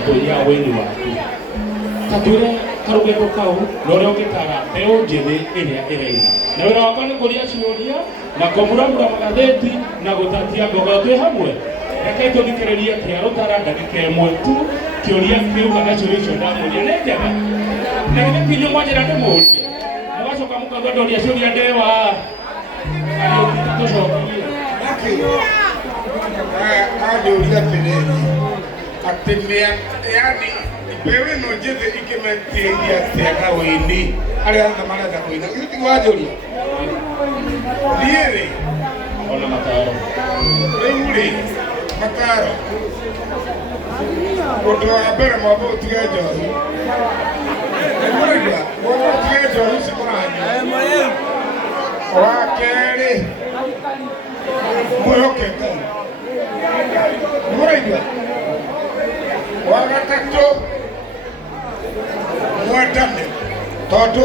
tuya wini waku tatwire karugendo kau nore ongitara teo njithe iria iraina na wira wakwa ni kuria ciuria na kumuramura magatheti na gutatia ngogo twi hamwe reke tuthikiririe kia Rutara ndagika imwe tu kiuria kiu kana ciuria icio ndamuria ni njega na githĩ mwajĩra ndĩmũrie mũgacoka mũkathondoria ciuria ndewa Kariuki tucokie ajũria atĩrĩrĩ atĩ yani wewe no njĩthĩ ikĩmetĩria atĩa gawĩini arĩa othe marenda kũina githĩ tiga wajũria niĩ rĩ ona mataro rĩu rĩ mataro ũndũ wa mbere mwamba ũtige njohi mũrĩga ũtige njohi cikũranyua wa kerĩ mwĩhoke Ngai mũrĩga wa gatatũ mwendane tondũ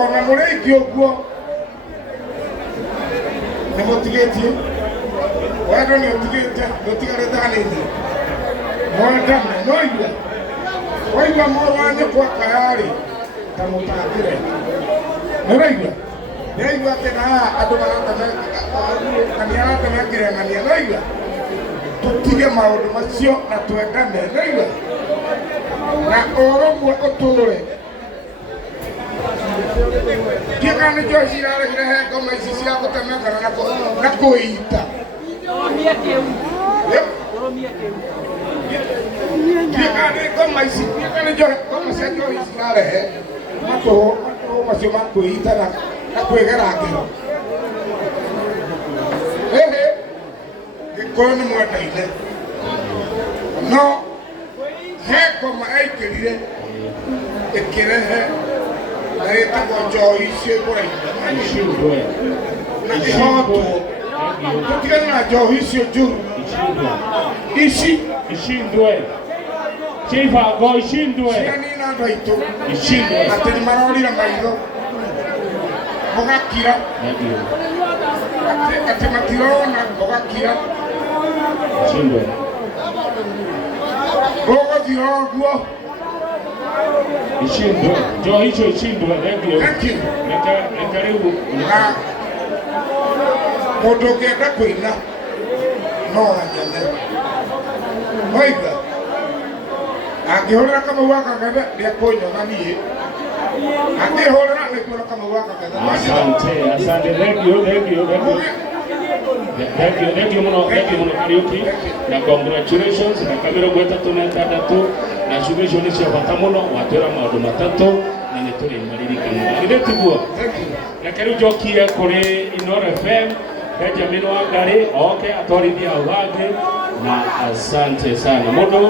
ona mũrĩiki ũguo nĩ mũtigĩtie wendo nĩ ũtigĩte ndũtigarĩte hanini mwendane noigua waigua mũrũ wa nyũkwa kayarĩ ta mũtangĩre nĩũraigua nĩaigua atĩ na andũ nĩaratemekĩreng'ania noigua tũtige maũndũ macio na twendane noigua na ũrũmwe ũtũũre ndiũka nĩ njohi ciraregire he ngoma ici cia gũtemekana na kũita ndiũka nĩ ngoma ici ndiũka nĩ ngoma cia njohi cirarehe matũhũ macio ma kwĩita na kwĩgera ngero ĩhĩ gĩkũyũ nĩ mwendaine no he ngoma aikĩrire ĩkĩrehe na ĩtagwo njohi icio ikũraina na ihotwo tũtigane na njohi icio njũru ici ishindwe Ciibango ishindwe cianina andũ aitũ ishindwe atĩ nĩ marorire maitho mũgakira atĩ matirona mũgakira ishindwe gũgũthira ũguo ishindwe njohi icio ishindwe thank you reka rĩu na mũndũ ũngĩenda kũina no anyone oiga angĩhũrĩra Kamau wa Kagathe nĩekũnyona niĩ angĩhũrĩra nĩkuona Kamau wa Kagathe asante thank you mũno Kariuki na congratulations na kamera 36 na ciugo icio nĩ cia bata mũno watwĩra maũndũ matatũ na nĩ tũrĩ maririkano githĩ tiguo reke rĩu njokie kũrĩ Inoro FM Benjamin Wangari oke atwarithia wake na asante sana mũndũ